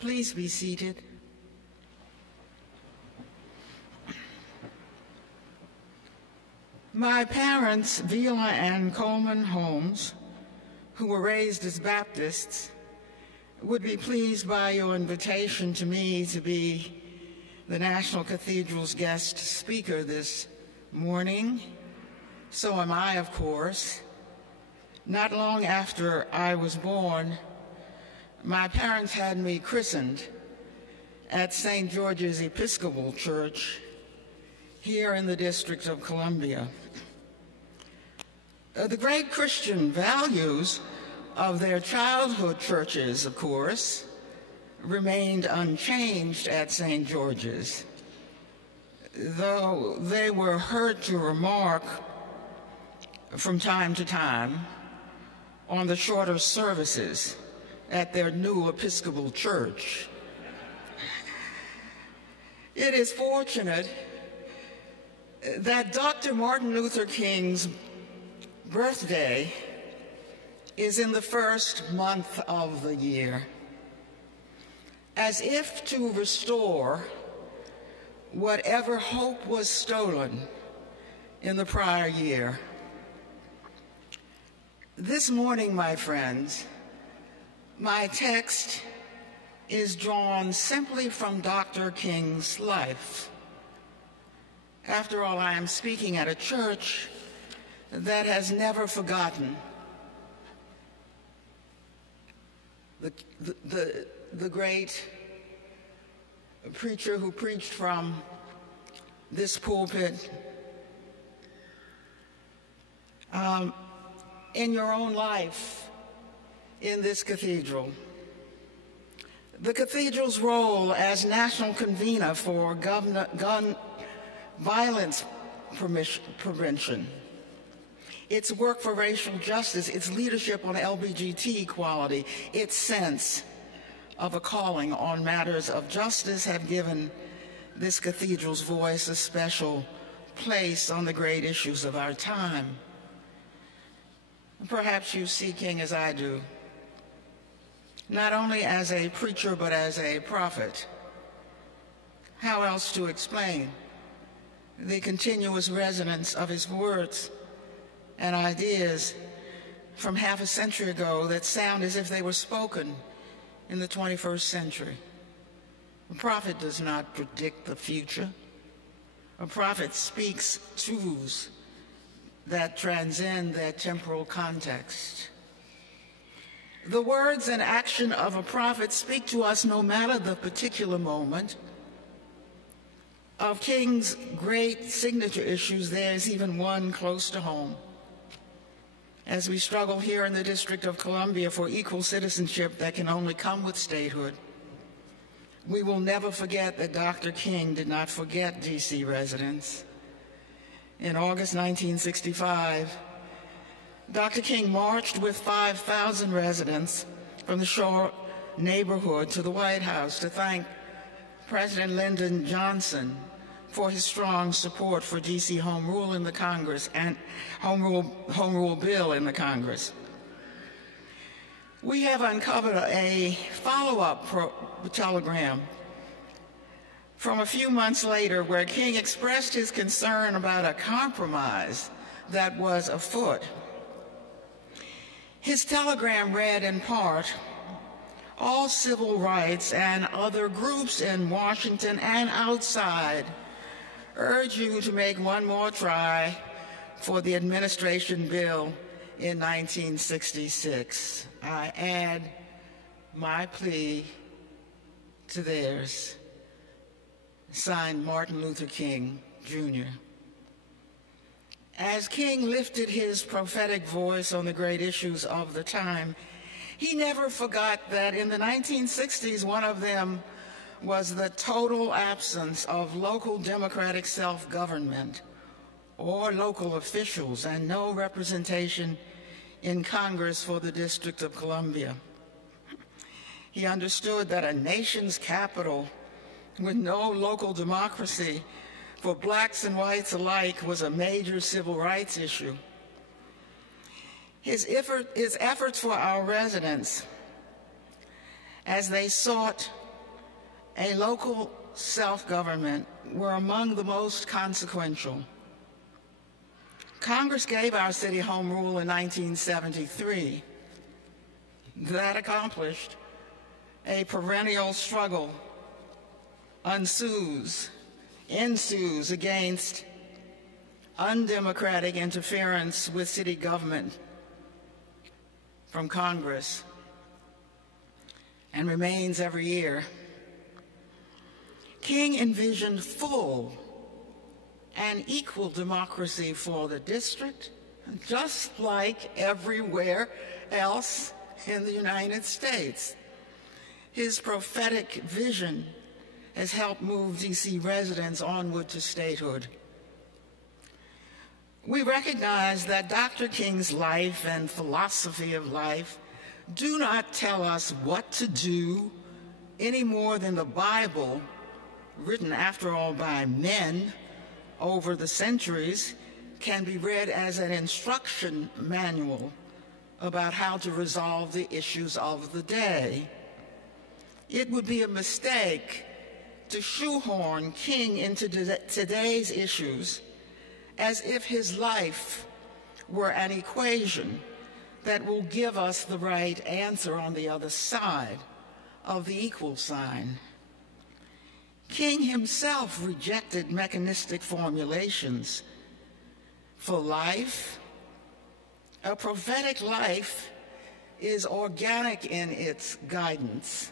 Please be seated. My parents, Vila and Coleman Holmes, who were raised as Baptists, would be pleased by your invitation to me to be the National Cathedral's guest speaker this morning. So am I, of course. Not long after I was born, my parents had me christened at St. George's Episcopal Church here in the District of Columbia. The great Christian values of their childhood churches, of course, remained unchanged at St. George's, though they were heard to remark from time to time on the shorter services at their new Episcopal church. It is fortunate that Dr. Martin Luther King's birthday is in the first month of the year, as if to restore whatever hope was stolen in the prior year. This morning, my friends, my text is drawn simply from Dr. King's life. After all, I am speaking at a church that has never forgotten the great preacher who preached from this pulpit. In your own life in this cathedral, the cathedral's role as national convener for gun violence prevention, its work for racial justice, its leadership on LGBT equality, its sense of a calling on matters of justice have given this cathedral's voice a special place on the great issues of our time. Perhaps you see King as I do, not only as a preacher, but as a prophet. How else to explain the continuous resonance of his words and ideas from half a century ago that sound as if they were spoken in the 21st century? A prophet does not predict the future. A prophet speaks truths that transcend their temporal context. The words and action of a prophet speak to us no matter the particular moment. Of King's great signature issues, there is even one close to home. As we struggle here in the District of Columbia for equal citizenship that can only come with statehood, we will never forget that Dr. King did not forget D.C. residents. In August 1965, Dr. King marched with 5,000 residents from the Shore neighborhood to the White House to thank President Lyndon Johnson for his strong support for D.C. home rule in the Congress and home rule bill in the Congress. We have uncovered a follow-up telegram from a few months later where King expressed his concern about a compromise that was afoot. His telegram read in part, "All civil rights and other groups in Washington and outside urge you to make one more try for the administration bill in 1966. I add my plea to theirs." Signed, Martin Luther King, Jr. As King lifted his prophetic voice on the great issues of the time, he never forgot that in the 1960s, one of them was the total absence of local democratic self-government or local officials and no representation in Congress for the District of Columbia. He understood that a nation's capital with no local democracy for blacks and whites alike was a major civil rights issue. His efforts for our residents as they sought a local self-government were among the most consequential. Congress gave our city home rule in 1973. That accomplished a perennial struggle ensues against undemocratic interference with city government from Congress, and remains every year. King envisioned full and equal democracy for the district, just like everywhere else in the United States. His prophetic vision has helped move DC residents onward to statehood. We recognize that Dr. King's life and philosophy of life do not tell us what to do any more than the Bible, written after all by men over the centuries, can be read as an instruction manual about how to resolve the issues of the day. It would be a mistake to shoehorn King into today's issues as if his life were an equation that will give us the right answer on the other side of the equal sign. King himself rejected mechanistic formulations. For life, a prophetic life is organic in its guidance.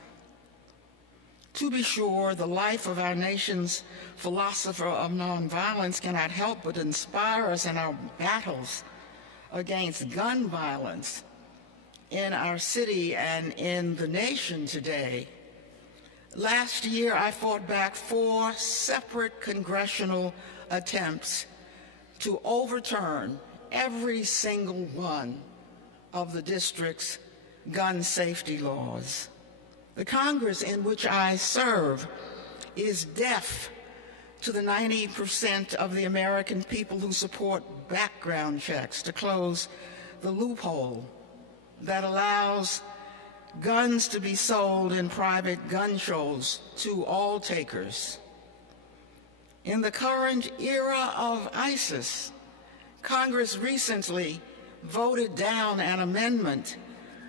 To be sure, the life of our nation's philosopher of nonviolence cannot help but inspire us in our battles against gun violence in our city and in the nation today. Last year, I fought back 4 separate congressional attempts to overturn every single one of the district's gun safety laws. The Congress in which I serve is deaf to the 90% of the American people who support background checks to close the loophole that allows guns to be sold in private gun shows to all takers. In the current era of ISIS, Congress recently voted down an amendment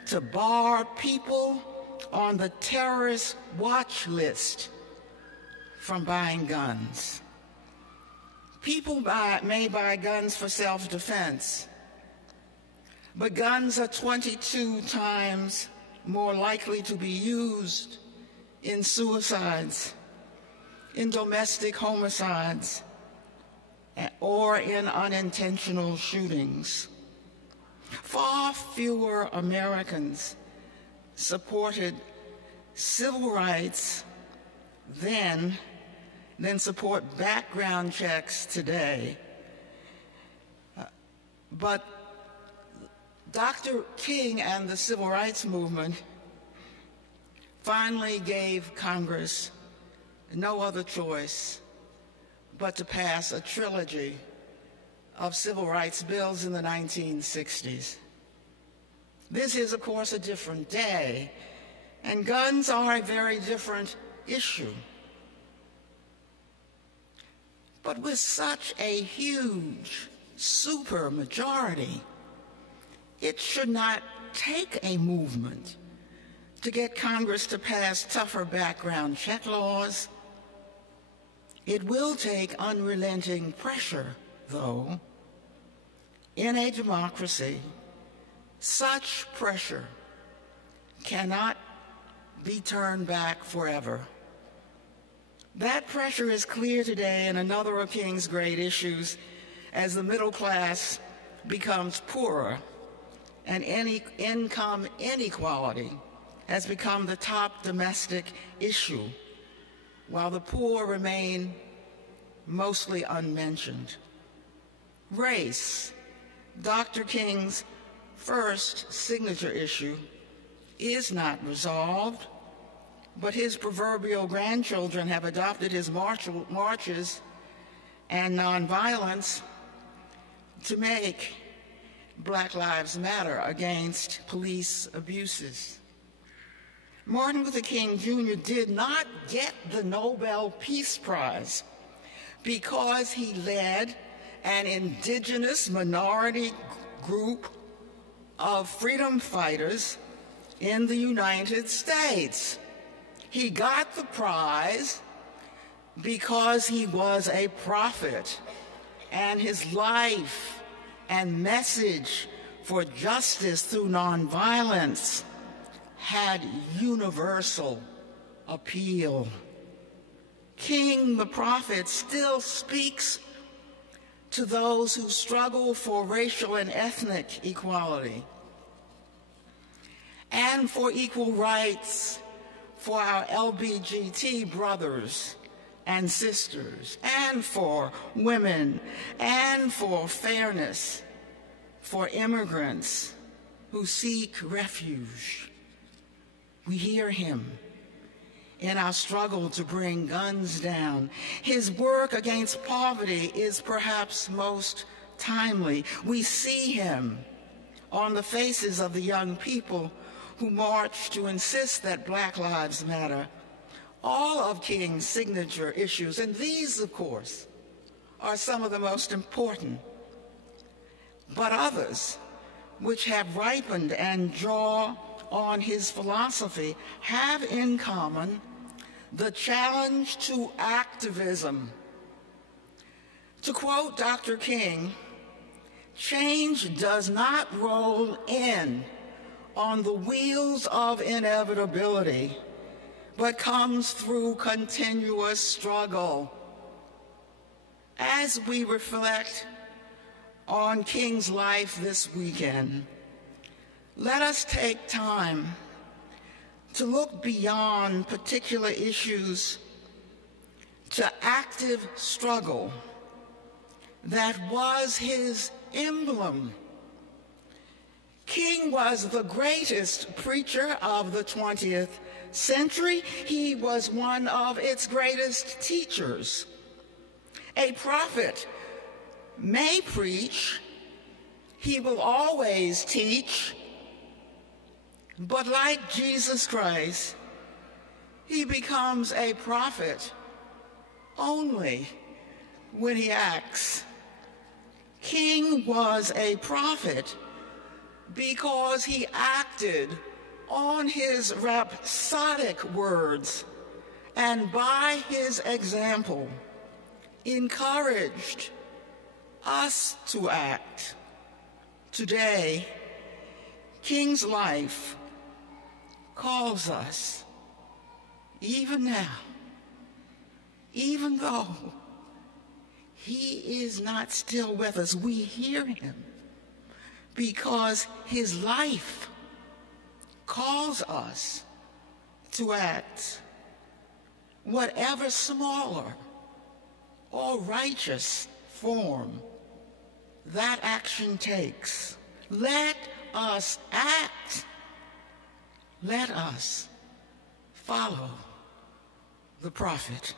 to bar people on the terrorist watch list from buying guns. People may buy guns for self-defense, but guns are 22 times more likely to be used in suicides, in domestic homicides, or in unintentional shootings. Far fewer Americans supported civil rights then than support background checks today. But Dr. King and the civil rights movement finally gave Congress no other choice but to pass a trilogy of civil rights bills in the 1960s. This is, of course, a different day, and guns are a very different issue. But with such a huge super majority, it should not take a movement to get Congress to pass tougher background check laws. It will take unrelenting pressure, though. In a democracy, such pressure cannot be turned back forever. That pressure is clear today in another of King's great issues as the middle class becomes poorer and income inequality has become the top domestic issue, while the poor remain mostly unmentioned. Race, Dr. King's first signature issue, is not resolved, but his proverbial grandchildren have adopted his marches and nonviolence to make Black Lives Matter against police abuses. Martin Luther King Jr. did not get the Nobel Peace Prize because he led an indigenous minority group of freedom fighters in the United States. He got the prize because he was a prophet, and his life and message for justice through nonviolence had universal appeal. King, the prophet, still speaks to those who struggle for racial and ethnic equality and for equal rights for our LGBTQ brothers and sisters, and for women, and for fairness for immigrants who seek refuge. We hear him in our struggle to bring guns down. His work against poverty is perhaps most timely. We see him on the faces of the young people who march to insist that Black Lives Matter. All of King's signature issues, and these, of course, are some of the most important, but others which have ripened and draw on his philosophy have in common the challenge to activism. To quote Dr. King, change does not roll in on the wheels of inevitability, but comes through continuous struggle. As we reflect on King's life this weekend, let us take time to look beyond particular issues to active struggle that was his emblem. King was the greatest preacher of the 20th century. He was one of its greatest teachers. A prophet may preach, he will always teach, but like Jesus Christ, he becomes a prophet only when he acts. King was a prophet because he acted on his rhapsodic words and by his example encouraged us to act. Today, King's life calls us, even now, even though he is not still with us, we hear him because his life calls us to act, whatever smaller or righteous form that action takes. Let us act. Let us follow the prophet.